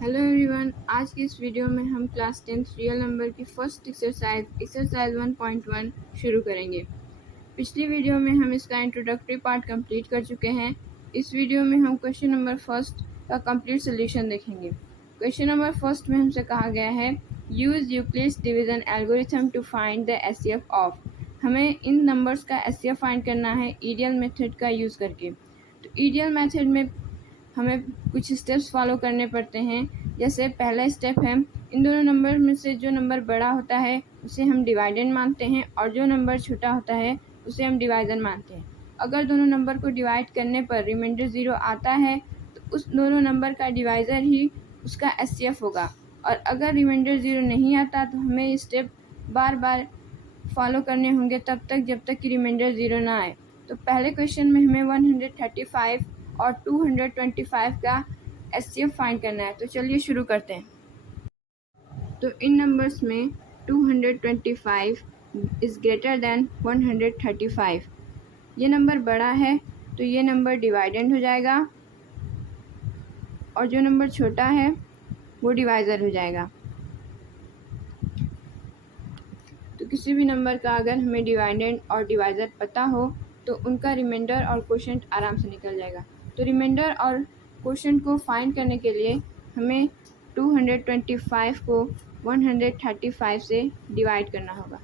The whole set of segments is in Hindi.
हेलो एवरीवन, आज की इस वीडियो में हम क्लास 10th रियल नंबर की फर्स्ट एक्सरसाइज 1.1 शुरू करेंगे। पिछली वीडियो में हम इसका इंट्रोडक्टरी पार्ट कंप्लीट कर चुके हैं। इस वीडियो में हम क्वेश्चन नंबर फर्स्ट का कंप्लीट सोल्यूशन देखेंगे। क्वेश्चन नंबर फर्स्ट में हमसे कहा गया है use Euclid's division algorithm to find the HCF of. हमें इन नंबर्स का एचसीएफ फाइंड करना है ईडियल मेथड का यूज़ करके। तो ईडियल मेथड में हमें कुछ स्टेप्स फॉलो करने पड़ते हैं। जैसे पहला स्टेप है, इन दोनों नंबर में से जो नंबर बड़ा होता है उसे हम डिवाइडेंड मानते हैं और जो नंबर छोटा होता है उसे हम डिवाइजर मानते हैं। अगर दोनों नंबर को डिवाइड करने पर रिमाइंडर 0 आता है तो उस दोनों नंबर का डिवाइज़र ही उसका एचसीएफ होगा, और अगर रिमाइंडर 0 नहीं आता तो हमें ये स्टेप बार बार फॉलो करने होंगे तब तक जब तक कि रिमाइंडर 0 ना आए। तो पहले क्वेश्चन में हमें 135 और 225 का एचसीएफ फाइंड करना है। तो चलिए शुरू करते हैं। तो इन नंबर्स में 225 इज़ ग्रेटर देन 135। ये नंबर बड़ा है तो ये नंबर डिवाइडेंड हो जाएगा, और जो नंबर छोटा है वो डिवाइज़र हो जाएगा। तो किसी भी नंबर का अगर हमें डिवाइडेंड और डिवाइज़र पता हो तो उनका रिमाइंडर और क्वोशंट आराम से निकल जाएगा। तो रिमाइंडर और क्वोशंट को फाइंड करने के लिए हमें 225 को 135 से डिवाइड करना होगा।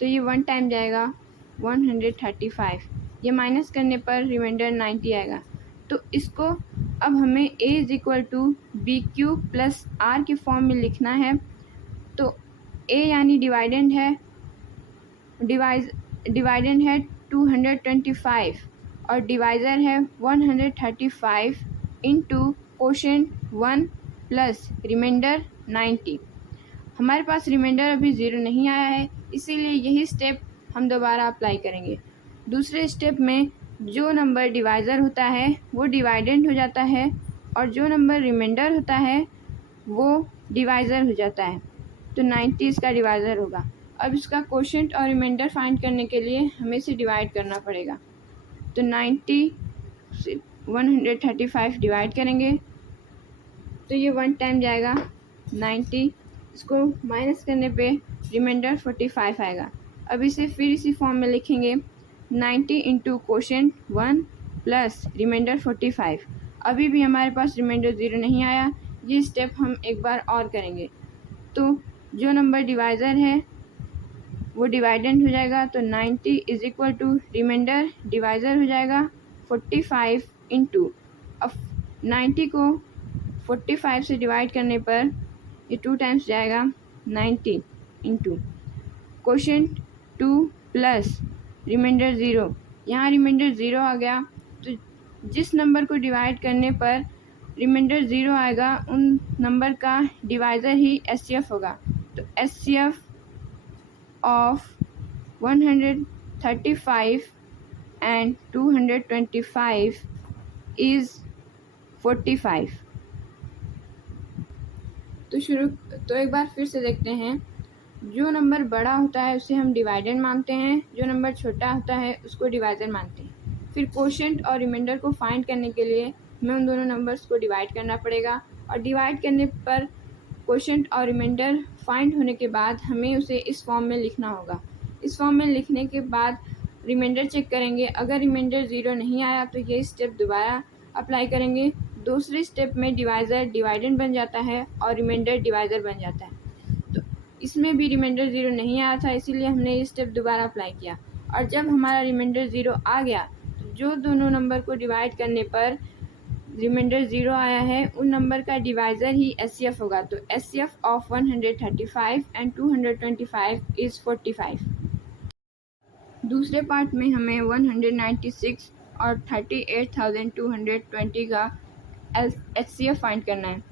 तो ये 1 टाइम जाएगा 135, ये माइनस करने पर रिमाइंडर 90 आएगा। तो इसको अब हमें a is equal to b q plus r के फॉर्म में लिखना है। तो a यानी डिवाइडेंड है, डिवाइडेंड है 225 और डिवाइज़र है 135 इंटू क्वोशंट 1 प्लस रिमाइंडर 90। हमारे पास रिमाइंडर अभी 0 नहीं आया है, इसीलिए यही स्टेप हम दोबारा अप्लाई करेंगे। दूसरे स्टेप में जो नंबर डिवाइज़र होता है वो डिवाइडेंड हो जाता है और जो नंबर रिमाइंडर होता है वो डिवाइज़र हो जाता है। तो 90 इसका डिवाइज़र होगा। अब इसका क्वोशंट और रिमाइंडर फाइंड करने के लिए हमें इसे डिवाइड करना पड़ेगा। तो 90 से 135 डिवाइड करेंगे तो ये 1 टाइम जाएगा 90, इसको माइनस करने पे रिमाइंडर 45 आएगा। अब इसे फिर इसी फॉर्म में लिखेंगे 90 इंटू क्वोशंट 1 प्लस रिमाइंडर 45। अभी भी हमारे पास रिमाइंडर 0 नहीं आया, ये स्टेप हम एक बार और करेंगे। तो जो नंबर डिवाइज़र है वो डिवाइडेंड हो जाएगा, तो 90 is equal to remainder divisor हो जाएगा 45 इंटू, अब 90 को 45 से डिवाइड करने पर ये 2 टाइम्स जाएगा 90 इंटू क्वोशंट 2 प्लस रिमाइंडर 0। यहाँ रिमाइंडर 0 आ गया, तो जिस नंबर को डिवाइड करने पर रिमाइंडर 0 आएगा उन नंबर का डिवाइज़र ही एचसीएफ होगा। तो एचसीएफ of 135 and 225 is 45। तो एक बार फिर से देखते हैं। जो नंबर बड़ा होता है उसे हम डिवाइडेंड मानते हैं, जो नंबर छोटा होता है उसको डिवाइज़र मानते हैं। फिर क्वोशंट और रिमाइंडर को फाइंड करने के लिए हमें उन दोनों नंबर्स को डिवाइड करना पड़ेगा, और डिवाइड करने पर क्वोशंट और रिमाइंडर फाइंड होने के बाद हमें उसे इस फॉर्म में लिखना होगा। इस फॉर्म में लिखने के बाद रिमाइंडर चेक करेंगे, अगर रिमाइंडर 0 नहीं आया तो ये स्टेप दोबारा अप्लाई करेंगे। दूसरे स्टेप में डिवाइज़र डिवाइडेंड बन जाता है और रिमाइंडर डिवाइज़र बन जाता है। तो इसमें भी रिमाइंडर 0 नहीं आया था, इसीलिए हमने ये स्टेप दोबारा अप्लाई किया, और जब हमारा रिमाइंडर 0 आ गया तो जो दोनों नंबर को डिवाइड करने पर रिमाइंडर 0 आया है उन नंबर का डिवाइज़र ही एचसीएफ होगा। तो एचसीएफ ऑफ 135 एंड 225 इज़ 45। दूसरे पार्ट में हमें 196 और 38,220 का एचसीएफ फाइंड करना है।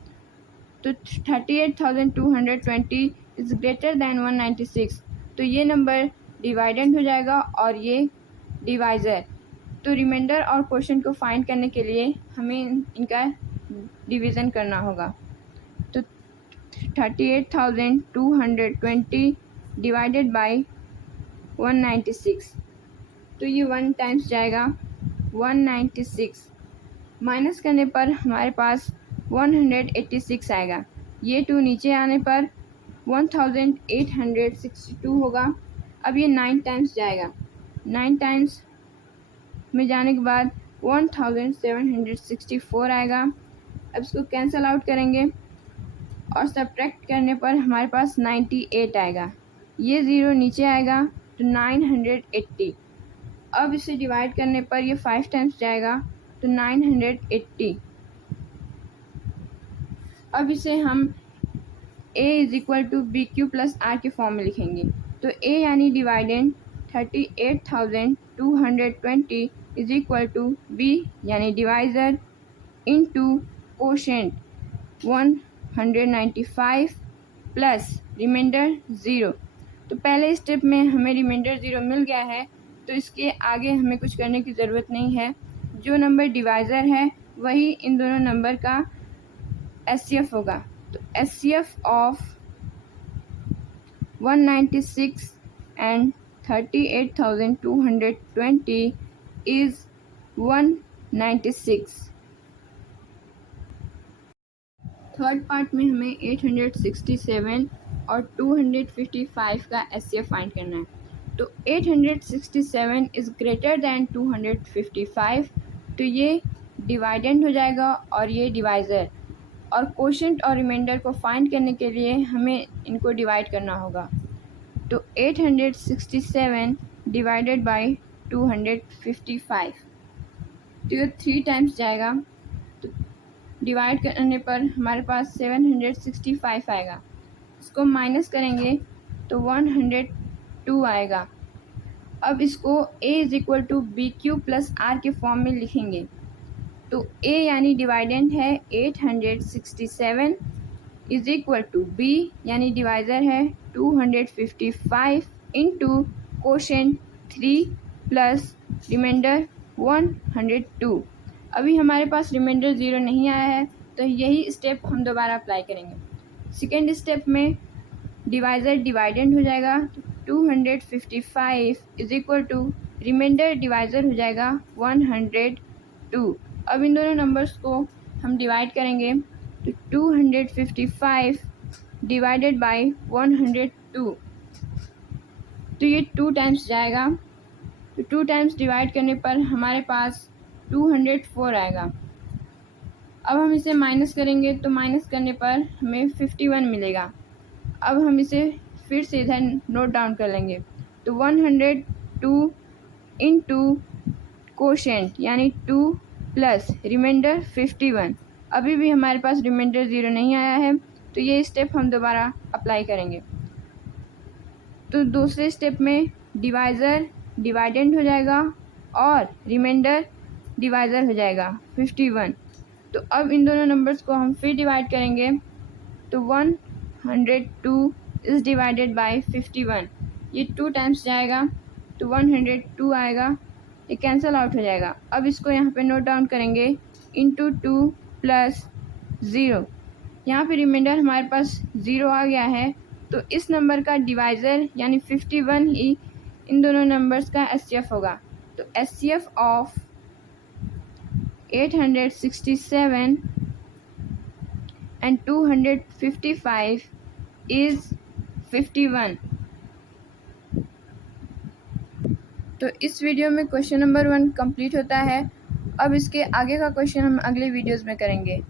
तो 38,220 इज़ ग्रेटर दैन 196, तो ये नंबर डिवाइडेंड हो जाएगा और ये डिवाइज़र। तो रिमाइंडर और क्वोशंट को फाइंड करने के लिए हमें इनका डिवीज़न करना होगा। तो 38,220 डिवाइडेड बाय 196, तो ये 1 टाइम्स जाएगा 196, माइनस करने पर हमारे पास 186 आएगा। ये 2 नीचे आने पर 1862 होगा। अब ये 9 टाइम्स जाएगा। 9 टाइम्स में जाने के बाद 1764 आएगा। अब इसको कैंसल आउट करेंगे और सब्ट्रैक्ट करने पर हमारे पास 98 आएगा। ये 0 नीचे आएगा तो 980। अब इसे डिवाइड करने पर ये 5 टाइम्स जाएगा तो 980। अब इसे हम a is equal to b q plus r के फॉर्म में लिखेंगे। तो a यानी dividend 38,220 is equal to b यानी divisor into quotient 195 plus remainder 0। तो पहले स्टेप में हमें रिमाइंडर 0 मिल गया है, तो इसके आगे हमें कुछ करने की ज़रूरत नहीं है। जो नंबर डिवाइज़र है वही इन दोनों नंबर का एचसीएफ होगा। तो HCF of 196 and 38,220 is 196। Third part में हमें 867 और 255 का एचसीएफ फाइंड करना है। तो 867 इज़ ग्रेटर दैन 255, तो ये डिवाइडेंड हो जाएगा और ये डिवाइज़र। और कोशेंट और रिमाइंडर को फाइंड करने के लिए हमें इनको डिवाइड करना होगा। तो 867 डिवाइडेड बाय 255, तो ये 3 टाइम्स जाएगा। तो डिवाइड करने पर हमारे पास 765 आएगा। इसको माइनस करेंगे तो 102 आएगा। अब इसको a is equal to b q plus r के फॉर्म में लिखेंगे। तो a यानी डिवाइडेंड है 867 इज इक्वल टू b यानी डिवाइज़र है 255 इंटू कोशेंट 3 प्लस रिमाइंडर 102। अभी हमारे पास रिमाइंडर 0 नहीं आया है, तो यही स्टेप हम दोबारा अप्लाई करेंगे। सेकेंड स्टेप में डिवाइज़र डिवाइडेंड हो जाएगा, 255 is equal to remainder divisor हो जाएगा 102। अब इन दोनों नंबर्स को हम डिवाइड करेंगे तो 255 डिवाइडेड बाय 102, तो ये 2 टाइम्स जाएगा। तो 2 टाइम्स डिवाइड करने पर हमारे पास 204 आएगा। अब हम इसे माइनस करेंगे तो माइनस करने पर हमें 51 मिलेगा। अब हम इसे फिर से इधर नोट डाउन कर लेंगे। तो 102 इंटू कोशेंट यानी 2 प्लस रिमाइंडर 51। अभी भी हमारे पास रिमाइंडर 0 नहीं आया है, तो ये स्टेप हम दोबारा अप्लाई करेंगे। तो दूसरे स्टेप में डिवाइज़र डिवाइडेंड हो जाएगा और रिमाइंडर डिवाइज़र हो जाएगा 51। तो अब इन दोनों नंबर्स को हम फिर डिवाइड करेंगे तो 102 इज़ डिवाइडेड बाय 51, ये 2 टाइम्स जाएगा तो 102 आएगा। ये कैंसिल आउट हो जाएगा। अब इसको यहाँ पे नोट डाउन करेंगे इंटू 2 प्लस 0। यहाँ पे रिमाइंडर हमारे पास 0 आ गया है, तो इस नंबर का डिवाइज़र यानी 51 ही इन दोनों नंबर्स का एचसीएफ होगा। तो एचसीएफ ऑफ 867 एंड 255 इज़ 51। तो इस वीडियो में क्वेश्चन नंबर 1 कंप्लीट होता है। अब इसके आगे का क्वेश्चन हम अगले वीडियोज़ में करेंगे।